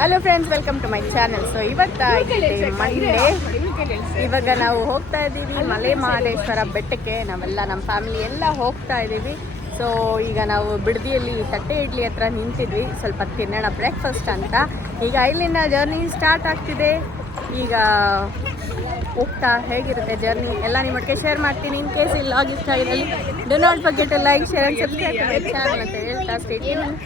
Hello friends, welcome to my channel. So ಇವತ್ತಾಗಿದೆ Monday. ಇವಾಗ ನಾವು ಹೋಗ್ತಾ ಇದ್ದೀವಿ ಮಲೆ ಮಹದೇಶ್ವರ ಬೆಟ್ಟಕ್ಕೆ. ನಾವೆಲ್ಲ ನಮ್ಮ ಫ್ಯಾಮಿಲಿ ಎಲ್ಲ ಹೋಗ್ತಾ ಇದ್ದೀವಿ. ಸೊ ಈಗ ನಾವು ಬಿಡದಿಯಲ್ಲಿ ತಟ್ಟೆ ಇಡ್ಲಿ ಹತ್ರ ನಿಂತಿದ್ವಿ, ಸ್ವಲ್ಪ ತಿನ್ನೋಣ ಬ್ರೇಕ್ಫಾಸ್ಟ್ ಅಂತ. ಈಗ ಇಲ್ಲಿಂದ ಜರ್ನಿ ಸ್ಟಾರ್ಟ್ ಆಗ್ತಿದೆ. ಈಗ ಹೋಗ್ತಾ ಹೇಗಿರುತ್ತೆ ಜರ್ನಿ ಎಲ್ಲ ನಿಮ್ಮೊಟ್ಟಿಗೆ ಶೇರ್ ಮಾಡ್ತೀನಿ. ಇನ್ ಕೇಸ್ ಇಲ್ಲಿ ಲಾಗ್ ಇಷ್ಟ ಆಗಿರಲಿ, do not forget to like, share and subscribe to my channel ಅಂತ ಹೇಳ್ತಾ ಸ್ಟೇ ಟ್ಯೂನ್.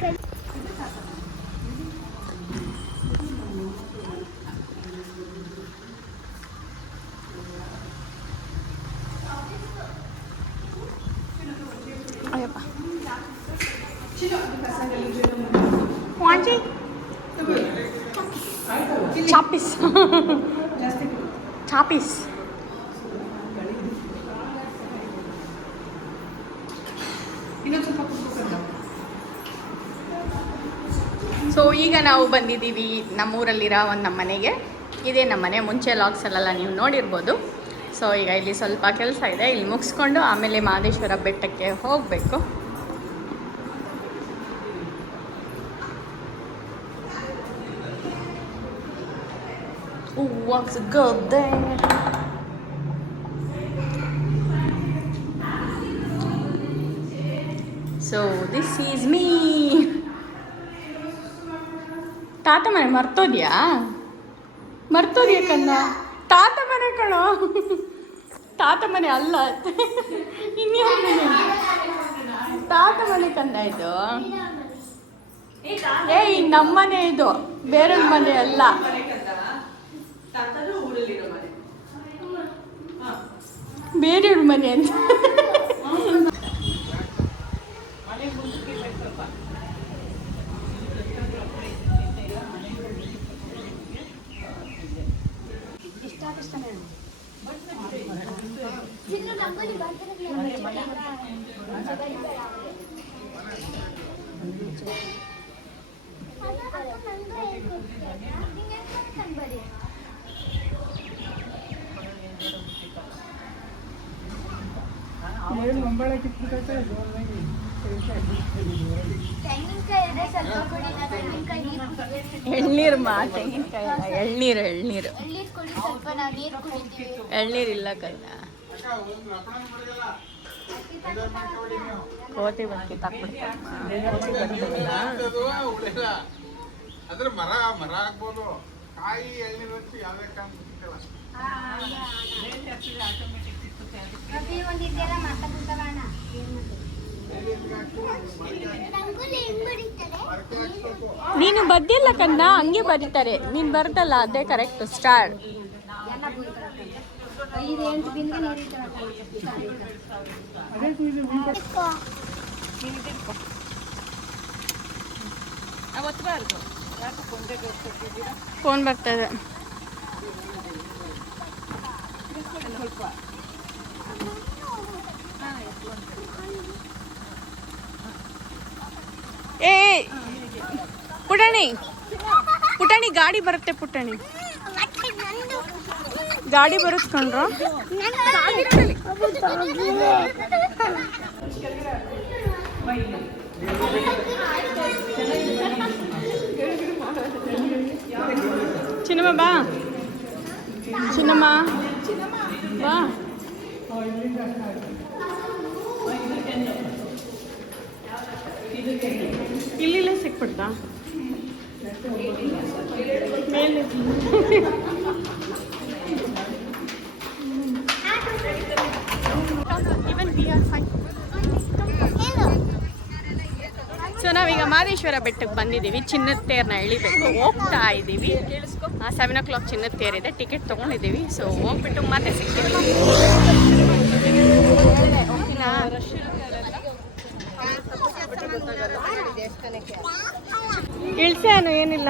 ಚಾಪಿಸ್ ಚಾಪಿಸ್. ಸೊ ಈಗ ನಾವು ಬಂದಿದ್ದೀವಿ ನಮ್ಮೂರಲ್ಲಿರೋ ಒಂದು ನಮ್ಮ ಮನೆಗೆ. ಇದೇ ನಮ್ಮ ಮನೆ. ಮುಂಚೆ ಲಾಗ್ಸಲ್ಲೆಲ್ಲ ನೀವು ನೋಡಿರ್ಬೋದು. ಸೊ ಈಗ ಇಲ್ಲಿ ಸ್ವಲ್ಪ ಕೆಲಸ ಇದೆ, ಇಲ್ಲಿ ಮುಗಿಸ್ಕೊಂಡು ಆಮೇಲೆ ಮಹದೇಶ್ವರ ಬೆಟ್ಟಕ್ಕೆ ಹೋಗಬೇಕು. Who wants to go there? So this is me. ತಾತ ಮನೆ ಮರ್ತೋದ್ಯಾ ಕಣ್ಣ? ತಾತ ಮನೆ ಕಣೋ, ತಾತ ಮನೆ ಅಲ್ಲ, ಇನ್ಯಾವ ಮನೆ? ತಾತ ಮನೆ ಕಂದ ಇದು. ಏಯ್ ನಮ್ಮನೆ ಇದು, ಬೇರೆ ಮನೆ ಅಲ್ಲ. ಬೇರೆಯವ್ರ ಮನೆ ಅಂತ. ಎಳ್ನೀರು ಮಾ, ತೆಂಗಿನಕಾಯಿ ಅಲ್ಲ, ಎಳ್ನೀರು ಎಳ್ನೀರು ಎಳ್ನೀರಿಲ್ಲ ಕಲ್ಲ. ಕೋತಿ ಬಟ್ಟೆ ಅದ್ರ ಮರ ಆಗ್ಬೋದು. ಕಾಯಿ ಎಳ್ನೀರು ಯಾವ್ದೇ ಕಾಣಿಸ್ತಿಲ್ಲ. ನೀನು ಬದ್ದಿಲ್ಲ ಕನ್ನ, ಹಂಗೆ ಬರೀತಾರೆ. ನೀನು ಬರ್ತಲ್ಲ, ಅದೇ ಕರೆಕ್ಟ್ ಸ್ಟಾರ್. ಫೋನ್ ಬರ್ತದೆ. ಏ ಪುಟಾಣಿ ಗಾಡಿ ಬರುತ್ತೆ. ಪುಟಾಣಿ ಗಾಡಿ ಬರುತ್ತೆ ಕಣ್ರು. ಚಿನ್ನಮ್ಮ ಬಾ, ಚಿನ್ನಮ್ಮ ಬಾ. ಇಲ್ಲಿಲ್ಲ ಸಿಕ್ಬಿಡ್ತಾ ಮೇಲೆ. ಸೊ ನಾವೀಗ ಮಹದೇಶ್ವರ ಬೆಟ್ಟಕ್ಕೆ ಬಂದಿದ್ದೀವಿ. ಚಿನ್ನದ ತೇರನ್ನ ಎಳಿಬೇಕು, ಹೋಗ್ತಾ ಇದ್ದೀವಿ. 7 o'clock ಚಿನ್ನದ ತೇರಿದೆ, ಟಿಕೆಟ್ ತೊಗೊಂಡಿದ್ದೀವಿ. ಸೊ ಹೋಗ್ಬಿಟ್ಟು ಮತ್ತೆ ಸಿಗ್ತೀವಿ. ಇಳ್ಸೇನು ಏನಿಲ್ಲ.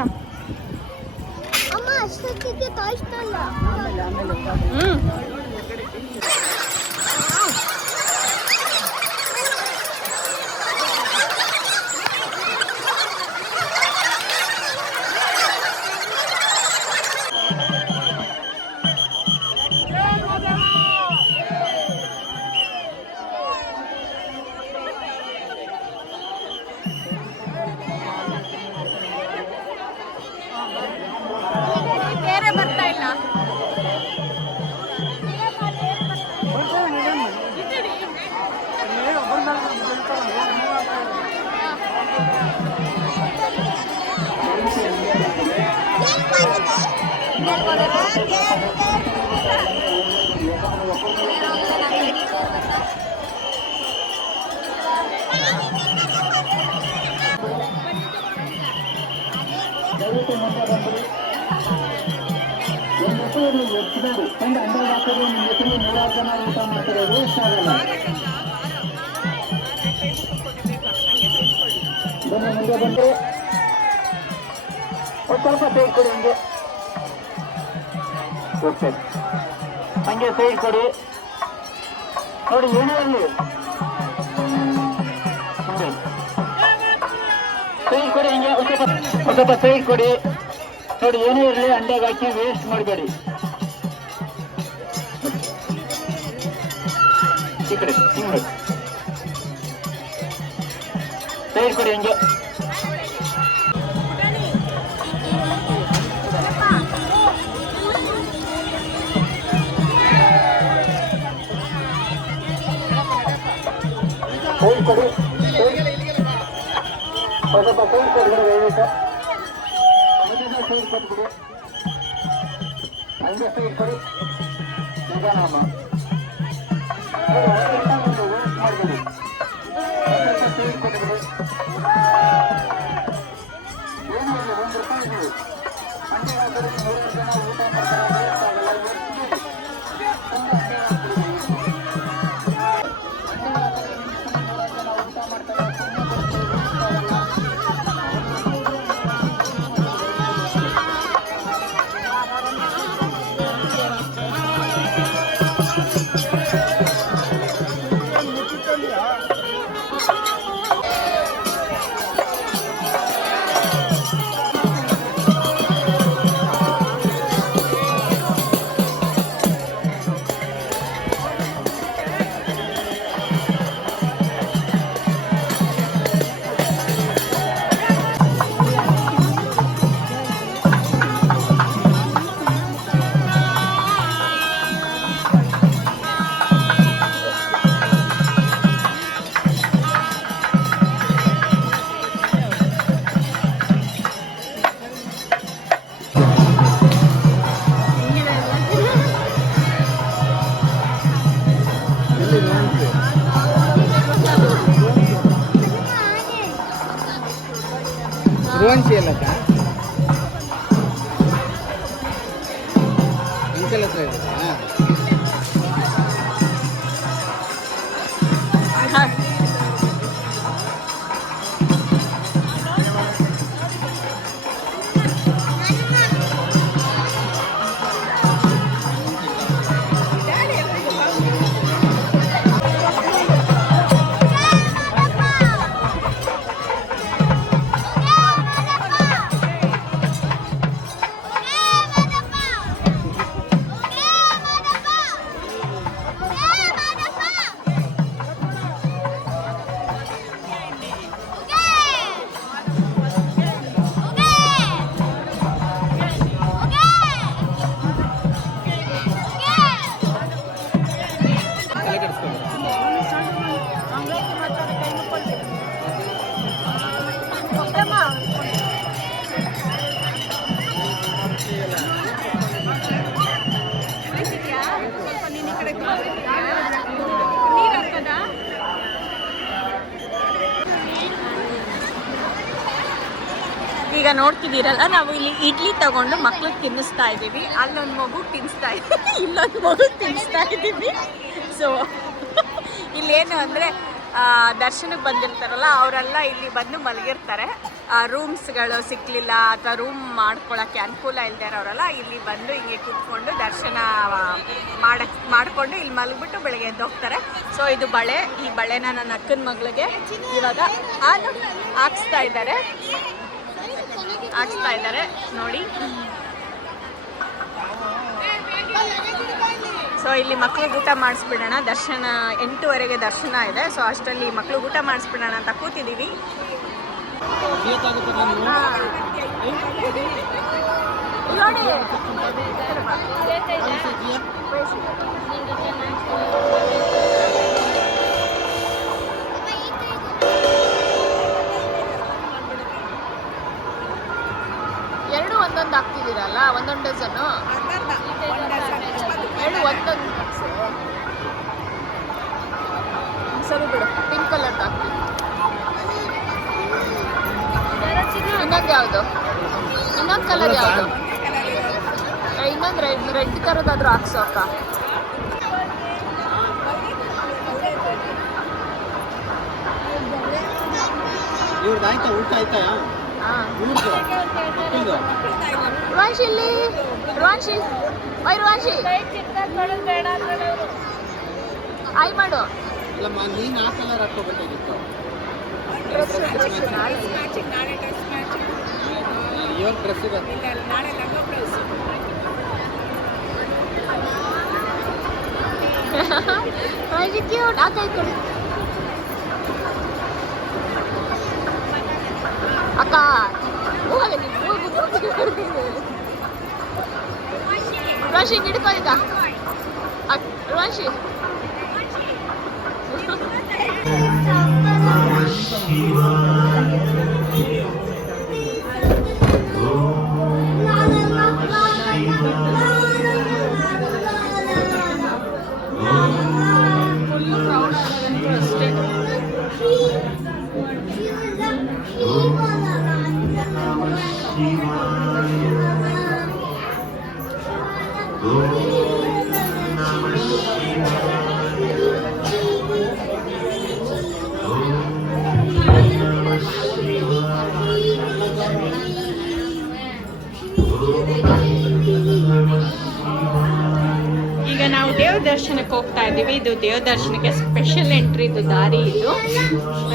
ಮುಂದೆ ಬಂದ್ರೆ ಸ್ವಲ್ಪ ಸೈಡ್ ಕೊಡಿ ಹಂಗೆ ಸೈಡ್ ಕೊಡಿ ನೋಡಿ ಏನಲ್ಲಿ ಸೈಡ್ ಕೊಡಿ ಹಂಗೆ ಸ್ವಲ್ಪ ಸೈಡ್ ಕೊಡಿ ನೋಡಿ ಏನೇ ಇರಲಿ ಅಂಡಾಗ ಹಾಕಿ ವೇಸ್ಟ್ ಮಾಡಬೇಡಿ ಈ ಕಡೆ ಹಿಂಗೆ ಸೈಡ್ ಕೊಡಿ ಹಂಗೆ ಸೈಡ್ ಕೊಡಿ ಸ್ವಲ್ಪ ಸೈಡ್ ಕೊಡಿ ದಯವಿಟ್ಟು ಸೈಡ್ ಕೊಟ್ಬಿಡಿ ಹಂಗೆ ಸೈಡ್ ಕೊಡಿ ನಿಧಾನಮ್ಮ ವೇಸ್ಟ್ ಮಾಡಬೇಡಿ ಸೈಡ್ ಕೊಟ್ಬಿಡಿ ಏನು ₹1 ಇದೆ ಹಂಗೆ ಹೋದರೆ 100 ಜನ ಊಟ ಮಾಡ್ತಾರೆ रोहनची आहे का अंकलच राहिलं ಈಗ ನೋಡ್ತಿದ್ದೀರಲ್ಲ, ನಾವು ಇಲ್ಲಿ ಇಡ್ಲಿ ತಗೊಂಡು ಮಕ್ಳಿಗೆ ತಿನ್ನಿಸ್ತಾ ಇದ್ದೀವಿ. ಅಲ್ಲೊಂದು ಮಗು ತಿನ್ನಿಸ್ತಾ ಇದ್ದೀವಿ, ಇಲ್ಲೊಂದು ಮಗು ತಿನ್ನಿಸ್ತಾ ಇದ್ದೀವಿ. ಸೊ ಇಲ್ಲೇನು ಅಂದರೆ ದರ್ಶನಕ್ಕೆ ಬಂದಿರ್ತಾರಲ್ಲ ಅವರೆಲ್ಲ ಇಲ್ಲಿ ಬಂದು ಮಲಗಿರ್ತಾರೆ. ರೂಮ್ಸ್ಗಳು ಸಿಕ್ಕಲಿಲ್ಲ ಅಥವಾ ರೂಮ್ ಮಾಡ್ಕೊಳ್ಳೋಕ್ಕೆ ಅನುಕೂಲ ಇಲ್ಲದೆ ಇರೋರೆಲ್ಲ ಇಲ್ಲಿ ಬಂದು ಹಿಂಗೆ ಕೂತ್ಕೊಂಡು ದರ್ಶನ ಮಾಡಿಕೊಂಡು ಇಲ್ಲಿ ಮಲಗಿಬಿಟ್ಟು ಬೆಳಗ್ಗೆ ಎದ್ದು ಹೋಗ್ತಾರೆ. ಸೊ ಇದು ಬಳೆ, ಈ ಬಳೆನ ನನ್ನ ಅಕ್ಕನ ಮಗಳಿಗೆ ಇವಾಗ ಹಾಕ್ಸ್ತಾ ಇದ್ದಾರೆ ನೋಡಿ. ಸೊ ಇಲ್ಲಿ ಮಕ್ಳಿಗೆ ಊಟ ಮಾಡಿಸ್ಬಿಡೋಣ, ದರ್ಶನ 8:15 ದರ್ಶನ ಇದೆ. ಸೊ ಅಷ್ಟರಲ್ಲಿ ಮಕ್ಳಿಗೆ ಊಟ ಮಾಡಿಸ್ಬಿಡೋಣ ಅಂತ ಕೂತಿದ್ದೀವಿ. ನೋಡಿ ಎರಡು ಒಂದೊಂದು ಹಾಕ್ತಿದ್ದೀರಲ್ಲ, ಒಂದೊಂದು ಡಜನ್ನು ಎರಡು ಒಂದೊಂದು ಸರಿ ಬಿಡು, ಪಿಂಕ್ ಕಲರ್ದು ಹಾಕ್ತೀನಿ. ಇನ್ನೊಂದು ಯಾವುದು, ಇನ್ನೊಂದು ಕಲರ್ ಯಾವುದು, ಇನ್ನೊಂದು ರೆಡ್ ಥರದ್ದಾದ್ರೂ ಹಾಕ್ಸೋ ಅಕ್ಕ. ಇವ್ರದ್ದು ಆಯ್ತಾ ಊಟ ಆಯ್ತಾ? ರುವಾಂಶಿ ಇಲ್ಲಿ, ರುವಾಂಶಿ ರುವಾಂಶಿ ಆಯ್ ಮಾಡು. ಅಲ್ಲಮ್ಮ ನೀನು ಆ ಕಲರ್ ಹಾಕೋಬೇಕಾಗಿತ್ತು. ಇವಾಗ ಡ್ರೆಸ್ ಇದೆ. ಕ್ಯೂಟ್ ಹಾಕಾಯ್ತು ಅಕ್ಕ. ರುವಾಂಶಿ ಹಿಡ್ಕೊ ಈಗ, ರುವಾಂಶಿ ಈಗ ನಾವು ದೇವ್ರ ದರ್ಶನಕ್ಕೆ ಹೋಗ್ತಾ ಇದ್ದೀವಿ. ಇದು ದೇವ್ರ ದರ್ಶನಕ್ಕೆ ಸ್ಪೆಷಲ್ ಎಂಟ್ರಿ, ಇದು ದಾರಿ. ಇದು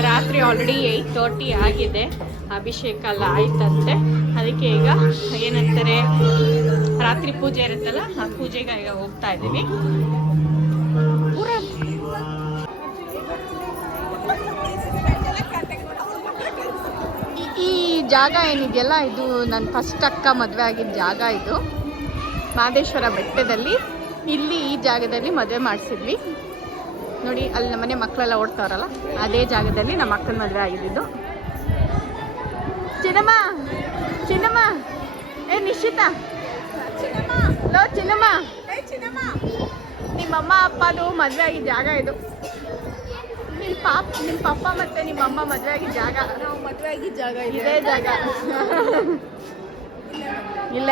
ರಾತ್ರಿ ಆಲ್ರೆಡಿ 8:30 ಆಗಿದೆ, ಅಭಿಷೇಕ ಎಲ್ಲ ಆಯ್ತಂತೆ. ಅದಕ್ಕೆ ಈಗ ಏನಂತಾರೆ, ರಾತ್ರಿ ಪೂಜೆ ಇರುತ್ತಲ್ಲ, ಆ ಪೂಜೆಗೆ ಈಗ ಹೋಗ್ತಾ ಇದ್ದೀವಿ. ಈ ಜಾಗ ಏನಿದೆಯಲ್ಲ, ಇದು ನನ್ನ ಫಸ್ಟ್ ಅಕ್ಕ ಮದುವೆ ಆಗಿದ್ದ ಜಾಗ. ಇದು ಮಹದೇಶ್ವರ ಬೆಟ್ಟದಲ್ಲಿ, ಇಲ್ಲಿ ಈ ಜಾಗದಲ್ಲಿ ಮದುವೆ ಮಾಡಿಸಿದ್ವಿ ನೋಡಿ. ಅಲ್ಲಿ ನಮ್ಮನೆ ಮಕ್ಕಳೆಲ್ಲ ಓಡ್ತಾವ್ರಲ್ಲ, ಅದೇ ಜಾಗದಲ್ಲಿ ನಮ್ಮ ಅಕ್ಕನ ಮದುವೆ ಆಗಿದ್ದು. ಚಿನ್ನಮ್ಮ ಚಿನ್ನಮ್ಮ ನಿಶ್ಚಿತ ಲೋ ಚಿನ್ನಮ್ಮ, ನಿಮ್ಮಮ್ಮ ಅಪ್ಪದು ಮದುವೆ ಆಗಿದ್ದ ಜಾಗ ಇದು. ನಿಮ್ಮ ಪಪ್ಪ ಮತ್ತೆ ನಿಮ್ಮ ಅಮ್ಮ ಮದುವೆ ಆಗಿದ್ದ ಜಾಗ, ನಾವು ಮದುವೆ ಆಗಿದ್ದ ಜಾಗ ಇದೇ ಜಾಗ. ಇಲ್ಲ,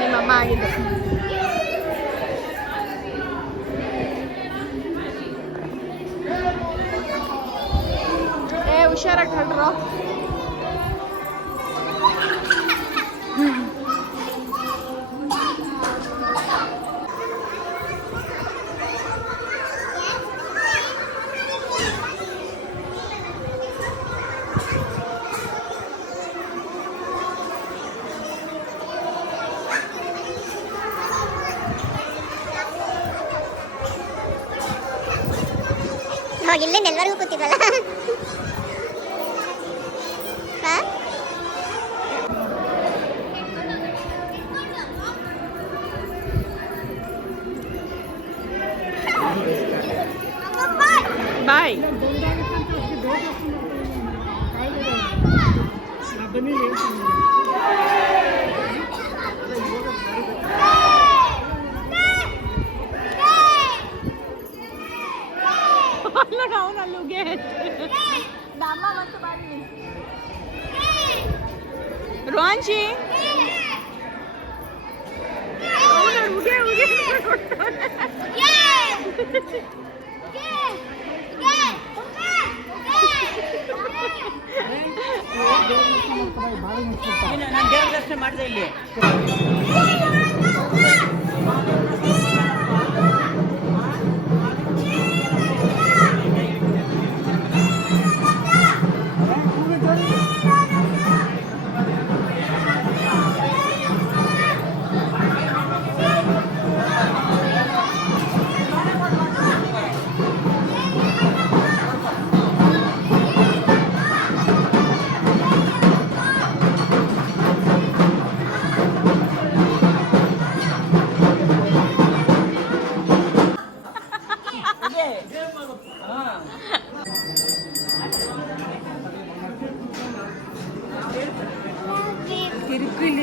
ನಿಮ್ಮಮ್ಮ ಆಗಿದ್ದು. ಹುಷಾರಾಗಿ ಹೊರಡ್ರೋ. ಇಲ್ಲೇ ನೆಲ್ವರೆಗೂ ಕೂತಿದ್ವಲ್ಲ. ಬಾಯ್. ರುವಾಂಶಿ ನಾನು ದೇವ್ರ ದರ್ಶನ ಮಾಡಿದೆ ಇಲ್ಲಿ.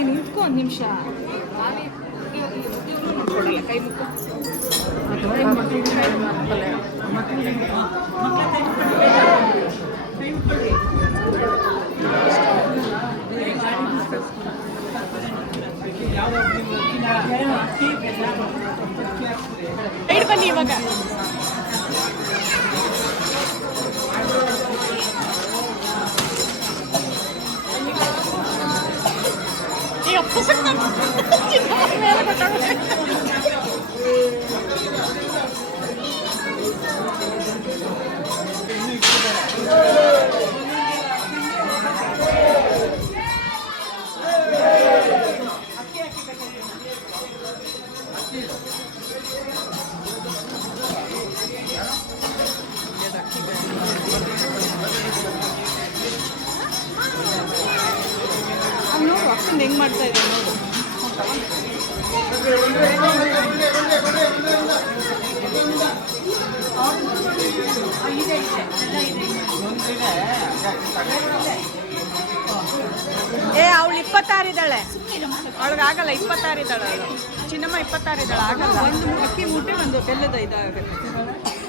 ನಿಂತ್ಕೊ ಒಂದು ನಿಮಿಷ ಕೊಡಲ್ಲ ಕೈ ಮುಕ್ಕು ಬನ್ನಿ ಇವಾಗ ಈಗ ಪುಸ್ತಕ ಮೇಲೆ ನೋಡು ಅಕ್ಕಂದು ಹೆಂಗೆ ಮಾಡ್ತಾ ಇದ್ದಾರೆ ನೋಡು ಏ ಅವಳು 26 ಇದ್ದಾಳೆ ಅವಳಿಗಾಗಲ್ಲ 26 ಇದ್ದಾಳೆ ಅವಳು ಚಿನ್ನಮ್ಮ 26 ಇದ್ದಾಳೆ ಆಗಲ್ಲ ಒಂದು ಅಕ್ಕಿ ಮೂಟೆ ಒಂದು ಬೆಲ್ಲದ ಇದಾಗುತ್ತೆ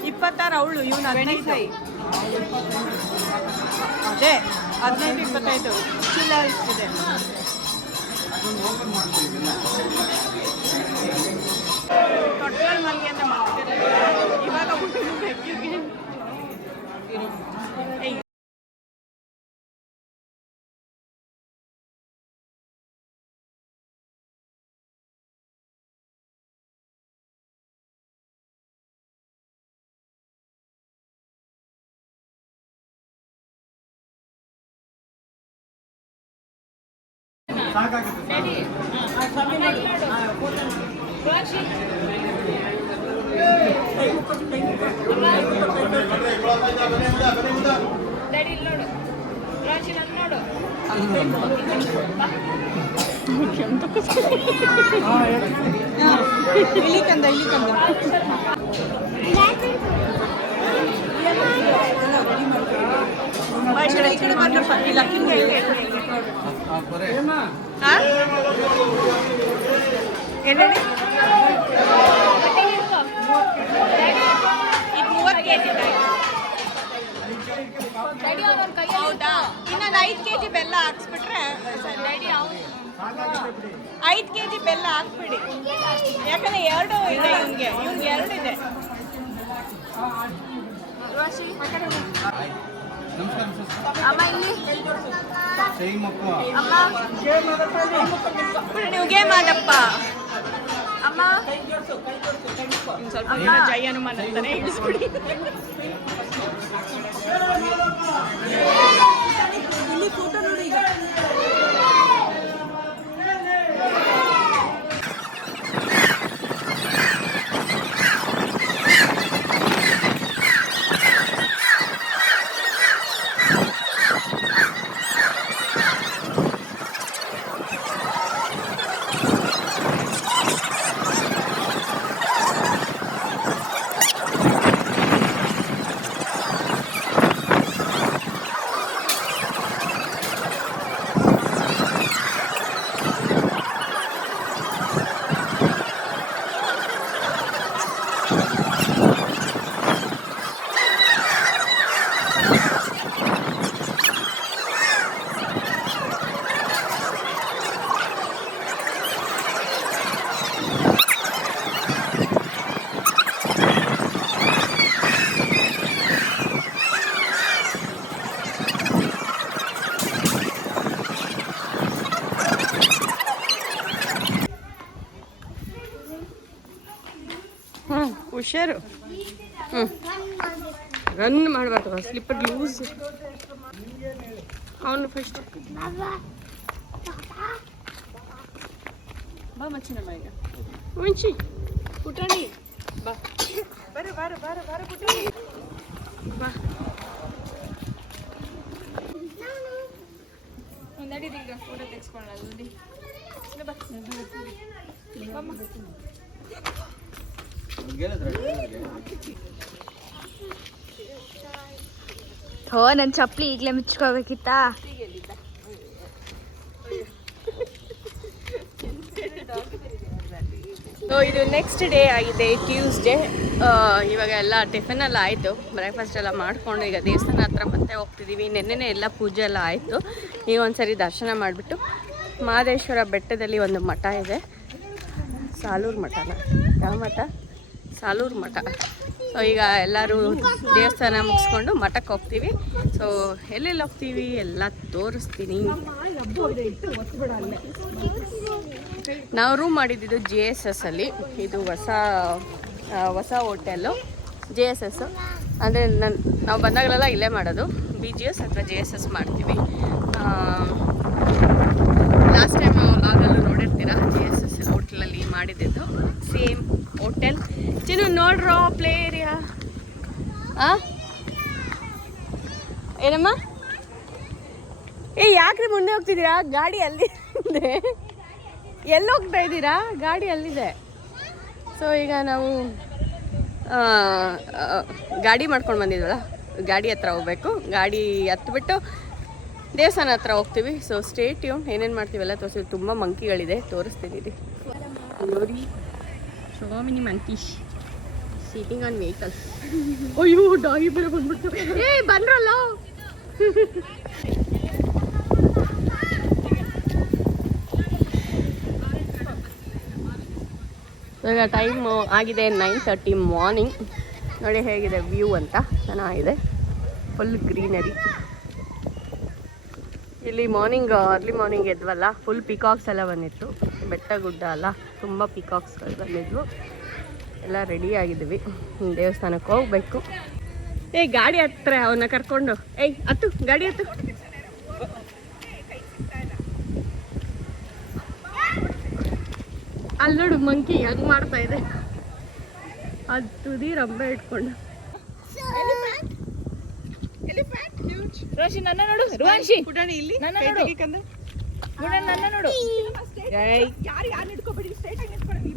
26 ಅವಳು ಇವನು 15 ಅದೇ 15 25 ಚೀಲ ಇಷ್ಟಿದೆ ತೊಟ್ಟಲ್ ಮಲ್ಗೆ ಅಂತ ಮಾಡ್ತಿರ್ಲಿಲ್ಲ ಇವಾಗ ಬೆಕ್ಕಿಗೆ ಇಲ್ಲಿ ಕಂದ ಈ ಕಡೆ ಬರ್ಲಪ್ಪ ಇಲ್ಲ ಹಿಂಗೆ ಏನು ಹೇಳಿ ಇದು 30 kg ಹೌದಾ ಇನ್ನೊಂದು 5 kg ಬೆಲ್ಲ ಹಾಕ್ಸ್ಬಿಟ್ರೆ 5 kg ಬೆಲ್ಲ ಹಾಕ್ಬಿಡಿ ಯಾಕಂದ್ರೆ 2 ಇದೆ ಇವ್ನಿಗೆ 2 ಇದೆ ಅಮ್ಮ ಇಲ್ಲಿ ನೀವು ಗೇಮ್ ಆಡಪ್ಪ ಅಮ್ಮ ಸ್ವಲ್ಪ ಜೈ ಹನುಮಾನ್ ಅಂತಾನೆ ಇಳಿಸ್ಬಿಡಿ ಇಲ್ಲಿ ಫೋಟೋ ನೋಡಿ ಈಗ ಹುಷಾರು ರನ್ ಮಾಡಬಾರ್ದು ಸ್ಲಿಪ್ಪರ್ ಲೂಸ್ ಅವನು ಫಸ್ಟ್ ಬಾ ಮಚ್ಚಿನಮ್ಮ ಈಗ ಮುಂಚಿ ಪುಟಾಣಿ ಬಾ ಬಾರ ಪುಟಾಣಿ ಬಾ ನಡೀರಿ ಈಗ ಫೋಟೋ ತೆಗೆಸ್ಕೊಳ್ಳೋದು ಹೋ ನನ್ನ ಚಪ್ಪಲಿ ಈಗಲೇ ಮುಚ್ಕೋಬೇಕಿತ್ತಾ ಸೊ ಇದು ನೆಕ್ಸ್ಟ್ ಡೇ ಆಗಿದೆ, ಟ್ಯೂಸ್ಡೇ. ಇವಾಗ ಎಲ್ಲ ಟಿಫನ್ ಎಲ್ಲ ಆಯಿತು, ಬ್ರೇಕ್ಫಾಸ್ಟ್ ಎಲ್ಲ ಮಾಡಿಕೊಂಡು ಈಗ ದೇವಸ್ಥಾನ ಹತ್ರ ಮತ್ತೆ ಹೋಗ್ತಿದ್ದೀವಿ. ನೆನ್ನೆನೇ ಎಲ್ಲ ಪೂಜೆ ಎಲ್ಲ ಆಯಿತು. ಈಗ ಒಂದ್ಸರಿ ದರ್ಶನ ಮಾಡಿಬಿಟ್ಟು ಮಹದೇಶ್ವರ ಬೆಟ್ಟದಲ್ಲಿ ಒಂದು ಮಠ ಇದೆ, ಸಾಲೂರು ಮಠನ, ಯಾವ ಮಠ? ಸಾಲೂರು ಮಠ. ಸೊ ಈಗ ಎಲ್ಲರೂ ದೇವಸ್ಥಾನ ಮುಗಿಸ್ಕೊಂಡು ಮಠಕ್ಕೆ ಹೋಗ್ತೀವಿ. ಸೊ ಎಲ್ಲೆಲ್ಲಿ ಹೋಗ್ತೀವಿ ಎಲ್ಲ ತೋರಿಸ್ತೀನಿ. ನಾವು ರೂಮ್ ಮಾಡಿದ್ದು JSS ಅಲ್ಲಿ. ಇದು ಹೊಸ ಹೋಟೆಲ್ಲು JSS. ಅಂದರೆ ನಾವು ಬಂದಾಗಲೆಲ್ಲ ಇಲ್ಲೇ ಮಾಡೋದು, BGS ಅಥವಾ JSS ಮಾಡ್ತೀವಿ. ಲಾಸ್ಟ್ ಟೈಮ್ ಲಾಗಲ್ಲೂ ನೋಡಿರ್ತೀರ, JSS ಹೋಟ್ಲಲ್ಲಿ ಮಾಡಿದ್ದು ಸೇಮ್ ಹೋಟೆಲ್. ಚಿನ್ನು ನೋಡ್ರೋ ಪ್ಲೇ ಏರಿಯಾ. ಏನಮ್ಮ? ಯಾಕ್ರಿ ಮುಂದೆ ಹೋಗ್ತಿದ್ದೀರಾ? ಗಾಡಿ ಅಲ್ಲಿ ಇದೆ. ಎಲ್ಲಿ ಹೋಗ್ತಾ ಇದ್ದೀರಾ? ಗಾಡಿ ಅಲ್ಲಿದೆ. ಸೊ ಈಗ ನಾವು ಗಾಡಿ ಮಾಡ್ಕೊಂಡು ಬಂದಿದ್ವಲ್ಲ, ಗಾಡಿ ಹತ್ರ ಹೋಗ್ಬೇಕು. ಗಾಡಿ ಹತ್ಬಿಟ್ಟು ದೇವಸ್ಥಾನ ಹತ್ರ ಹೋಗ್ತೀವಿ. So stay tune. ಏನೇನು ಮಾಡ್ತೀವೆಲ್ಲ ತೋರಿಸ್ತೀವಿ. ತುಂಬ ಮಂಕಿಗಳಿದೆ, ತೋರಿಸ್ತೀನಿ ನೋಡಿ. So many monkeys seating on vehicle. ಅಯ್ಯೋ ಡಾಗಿ ಬೇರೆ ಬಂದ್ಬಿಟ್ಟು. ಬಂದ್ರಲ್ಲ. ಇವಾಗ ಟೈಮು ಆಗಿದೆ 9:30 ಮಾರ್ನಿಂಗ್. ನೋಡಿ ಹೇಗಿದೆ ವ್ಯೂ ಅಂತ, ಚೆನ್ನಾಗಿದೆ. Full greenery. ಇಲ್ಲಿ ಅರ್ಲಿ ಮಾರ್ನಿಂಗ್ ಎದ್ವಲ್ಲ, ಫುಲ್ ಪಿಕಾಕ್ಸ್ ಎಲ್ಲ ಬಂದಿತ್ತು. ಬೆಟ್ಟ ಗುಡ್ಡ ಅಲ್ಲ, ತುಂಬ ಪಿಕಾಕ್ಸ್ಗಳು ಬಂದಿದ್ವು. ಎಲ್ಲ ರೆಡಿ ಆಗಿದ್ವಿ, ದೇವಸ್ಥಾನಕ್ಕೆ ಹೋಗ್ಬೇಕು. ಗಾಡಿ ಹತ್ರ ಅವನ್ನ ಕರ್ಕೊಂಡು. ಹತ್ತು ಗಾಡಿ ಹತ್ತು. ಅಲ್ಲಿ ನೋಡು ಮಂಕಿ ಹೆಂಗ್ ಮಾಡ್ತಾ ಇದೆ, ಅದು ತುದಿ ರಂಬೆ ಇಟ್ಕೊಂಡು. ರೋಶಿ ನನ್ನ ನೋಡು, ರುವಾಂಶಿ ಇಲ್ಲಿ ನನ್ನ ನೋಡು, ನನ್ನ ನೋಡು. ಯಾರು ನಿಂತ್ಕೋಬೇಡಿ, ಸ್ಟ್ರೈಟ್ ಆಗಿ ನಿಂತ್ಕೊಳ್ಳಿ.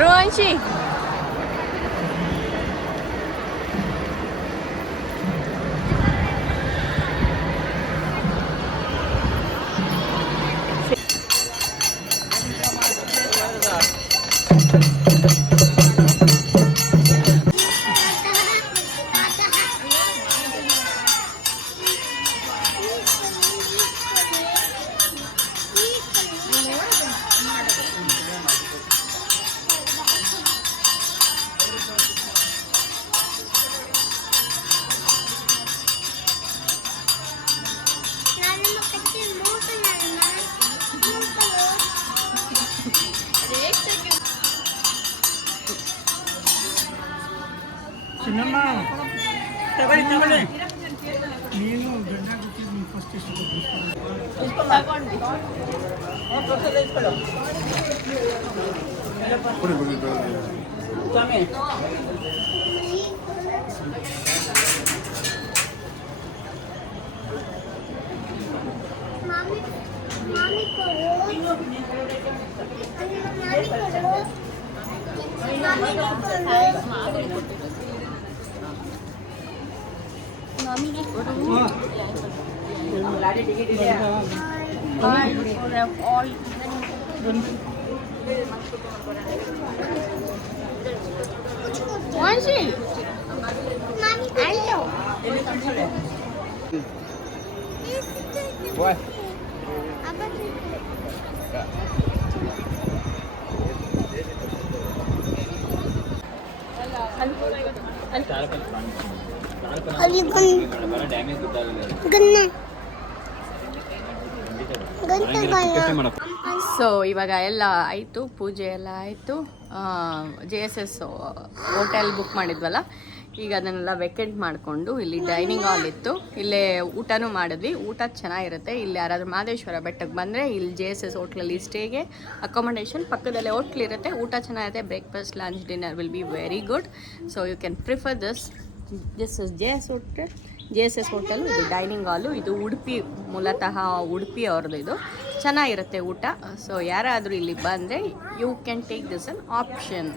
ರುವಾಂಶಿ ಚಿನ್ನಮ್ಮ ತಗೊಳ್ಳಿ ನೀನು ಗಂಡ ಗೊತ್ತಿದ್ದು ಫಸ್ಟ್ ಅಲ್ಲಿ ಸೊ ಇವಾಗ ಎಲ್ಲ ಆಯಿತು, ಪೂಜೆ ಎಲ್ಲ ಆಯಿತು. JSS ಹೋಟೆಲ್ ಬುಕ್ ಮಾಡಿದ್ವಲ್ಲ, ಈಗ ಅದನ್ನೆಲ್ಲ ವೆಕೆಂಟ್ ಮಾಡಿಕೊಂಡು ಇಲ್ಲಿ ಡೈನಿಂಗ್ ಹಾಲ್ ಇತ್ತು, ಇಲ್ಲೇ ಊಟನೂ ಮಾಡಿದ್ವಿ. ಊಟ ಚೆನ್ನಾಗಿರುತ್ತೆ. ಇಲ್ಲಿ ಯಾರಾದರೂ ಮಹದೇಶ್ವರ ಬೆಟ್ಟಕ್ಕೆ ಬಂದರೆ ಇಲ್ಲಿ JSS ಹೋಟ್ಲಲ್ಲಿ ಸ್ಟೇಗೆ ಅಕೊಮಡೇಷನ್ ಪಕ್ಕದಲ್ಲೇ ಹೋಟ್ಲ್ ಇರುತ್ತೆ. ಊಟ ಚೆನ್ನಾಗಿರುತ್ತೆ. Breakfast, lunch, dinner will be very good. So you can prefer this JSS hotel. ಇದು ಡೈನಿಂಗ್ ಹಾಲು. ಇದು ಉಡುಪಿ, ಮೂಲತಃ ಉಡುಪಿ ಅವ್ರದ್ದು. ಇದು ಚೆನ್ನಾಗಿರುತ್ತೆ ಊಟ. ಸೊ ಯಾರಾದರೂ ಇಲ್ಲಿ ಬಂದರೆ you can take this an option.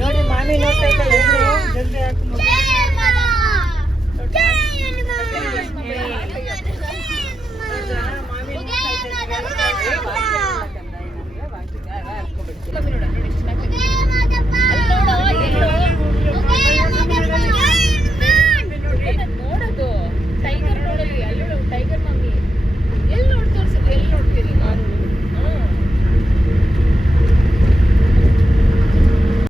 ನೋಡಿ ಮಾಮಿ ನೋಡ್ತಾ ಇದ್ದಾರೆ.